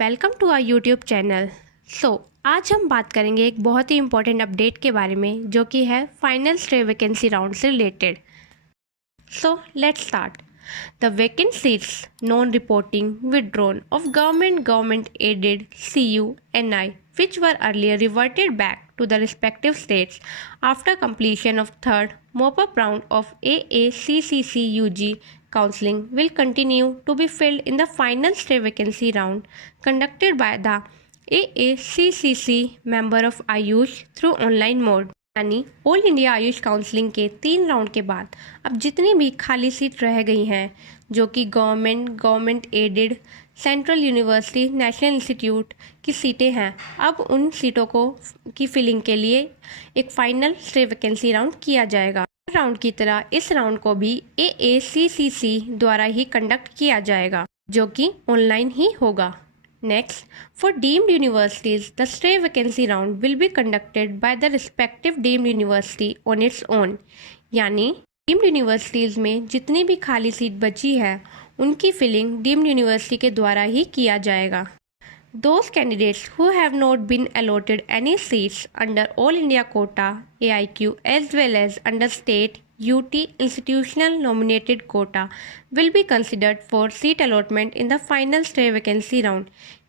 Welcome to our YouTube channel. आज हम बात करेंगे एक बहुत ही इम्पोर्टेंट अपडेट के बारे में जो कि है फाइनल स्टे वैकेंसी राउंड से related. Let's start. The vacant seats non reporting withdrawn of government aided CUNI which were earlier reverted back to the respective states after completion of third mop-up round of AACCC UG counseling will continue to be filled in the final stay vacancy round conducted by the AACCC member of Ayush through online mode। यानी all India Ayush counselling के 3 round के बाद अब जितनी भी खाली seat रह गई हैं जो कि government aided central university national institute की सीटें हैं, अब उन सीटों की फिलिंग के लिए एक फाइनल स्टे वैकेंसी राउंड किया जाएगा। राउंड की तरह इस राउंड को भी AACCC द्वारा ही कंडक्ट किया जाएगा जो कि ऑनलाइन ही होगा। Next, for deemed universities, the stay vacancy round will be conducted by the respective deemed university on its own। यानी deemed universities में जितनी भी खाली सीट बची है उनकी फिलिंग deemed university के द्वारा ही किया जाएगा। Those candidates who have not been allotted any seats under All India quota AIQ as well as under state UT institutional nominated quota will be considered for seat allotment in the final stay vacancy round।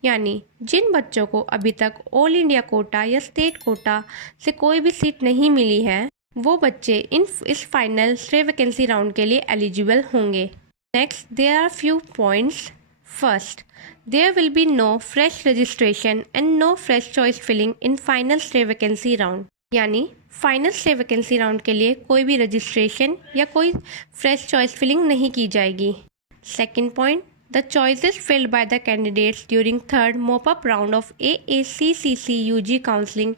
यानी जिन बच्चों को अभी तक all India quota या state quota से कोई भी seat नहीं मिली है वो बच्चे इस फाइनल स्टे वैकेंसी राउंड के लिए एलिजिबल होंगे। Next, there are few points. First, there will be no fresh registration and no fresh choice filling in final stay vacancy round। यानी फाइनल स्टे वैकेंसी राउंड के लिए कोई भी registration या कोई फ्रेश चॉइस फिलिंग नहीं की जाएगी। Second point, the choices filled by the candidates during third mop up round of AACCC UG counselling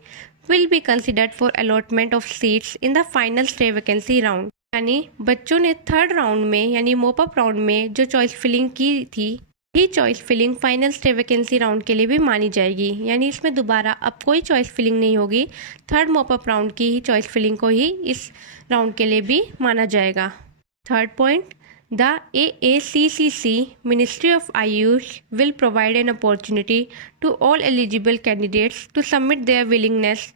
will be considered for allotment of seats in the final stay vacancy round. यानी बच्चों ने third round में यानी मोप-अप round में जो choice filling की थी ही choice filling final stay vacancy round के लिए भी मानी जाएगी। यानी इसमें दोबारा अब कोई चॉइस फिलिंग नहीं होगी, थर्ड मॉपअप राउंड की ही चॉइस फिलिंग को ही इस राउंड के लिए भी माना जाएगा। Third point, the AACCC ministry of AYUSH will provide an opportunity to all eligible candidates to submit their willingness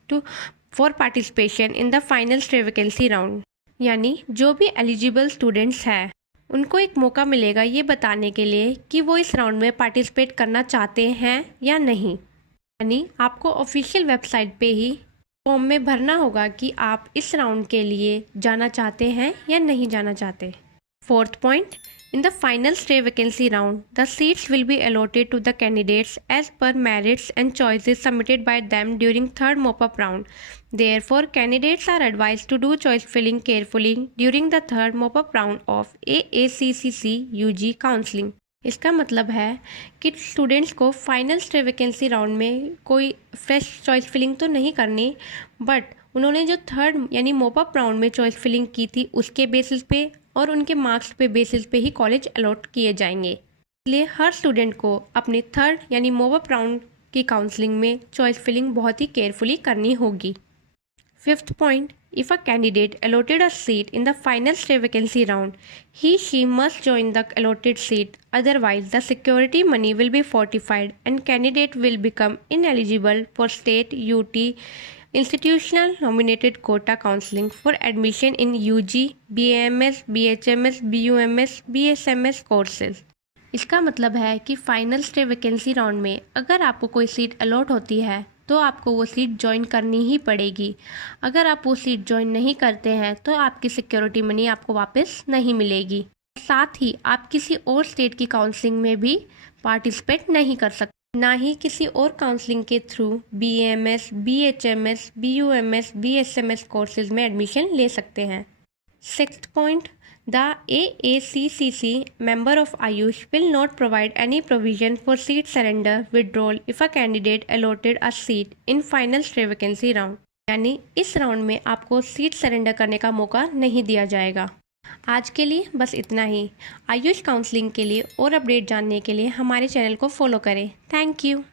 for participation in the final stay vacancy round. यानी जो भी एलिजिबल स्टूडेंट्स हैं उनको एक मौका मिलेगा ये बताने के लिए कि वो इस राउंड में पार्टिसिपेट करना चाहते हैं या नहीं। यानी आपको ऑफिशियल वेबसाइट पे ही फॉर्म में भरना होगा कि आप इस राउंड के लिए जाना चाहते हैं या नहीं जाना चाहते। Fourth point, in the final stay vacancy round, the seats will be allotted to the candidates as per merits and choices submitted by them during third mop-up round। Therefore, candidates are advised to do choice filling carefully during the third mop-up round of AACCC UG counseling। इसका मतलब है कि students को final stay vacancy round में कोई fresh choice filling तो नहीं करनी, बट उन्होंने जो थर्ड यानी मोप-अप राउंड में चॉइस फिलिंग की थी उसके बेसिस पे और उनके मार्क्स पे बेसिस पे ही कॉलेज अलॉट किए जाएंगे। इसलिए हर स्टूडेंट को अपने थर्ड यानी मोप-अप राउंड की काउंसलिंग में चॉइस फिलिंग बहुत ही केयरफुली करनी होगी। Fifth point, if a candidate allotted a seat in the final stay vacancy round, she must join the allotted seat, otherwise the security money will be forfeited and candidate will become ineligible for state UT institutional nominated quota counseling for admission in UG, BAMS, BHMS, BUMS, BSMS courses। इसका मतलब है कि final stay vacancy round में अगर आपको कोई seat allot होती है तो आपको वो सीट ज्वाइन करनी ही पड़ेगी। अगर आप वो सीट ज्वाइन नहीं करते हैं तो आपकी सिक्योरिटी मनी आपको वापस नहीं मिलेगी। साथ ही आप किसी और स्टेट की काउंसलिंग में भी पार्टिसिपेट नहीं कर सकते, ना ही किसी और काउंसलिंग के through BAMS, BHMS, BUMS, BSMS courses में एडमिशन ले सकते हैं। Sixth point, the AACCC member of Ayush will not provide any provision for seat surrender withdrawal if a candidate allotted a seat in final stay vacancy round। यानी इस round में आपको seat surrender करने का मौका नहीं दिया जाएगा। आज के लिए बस इतना ही। आयुष काउंसलिंग के लिए और अपडेट जानने के लिए हमारे चैनल को फॉलो करें। Thank you.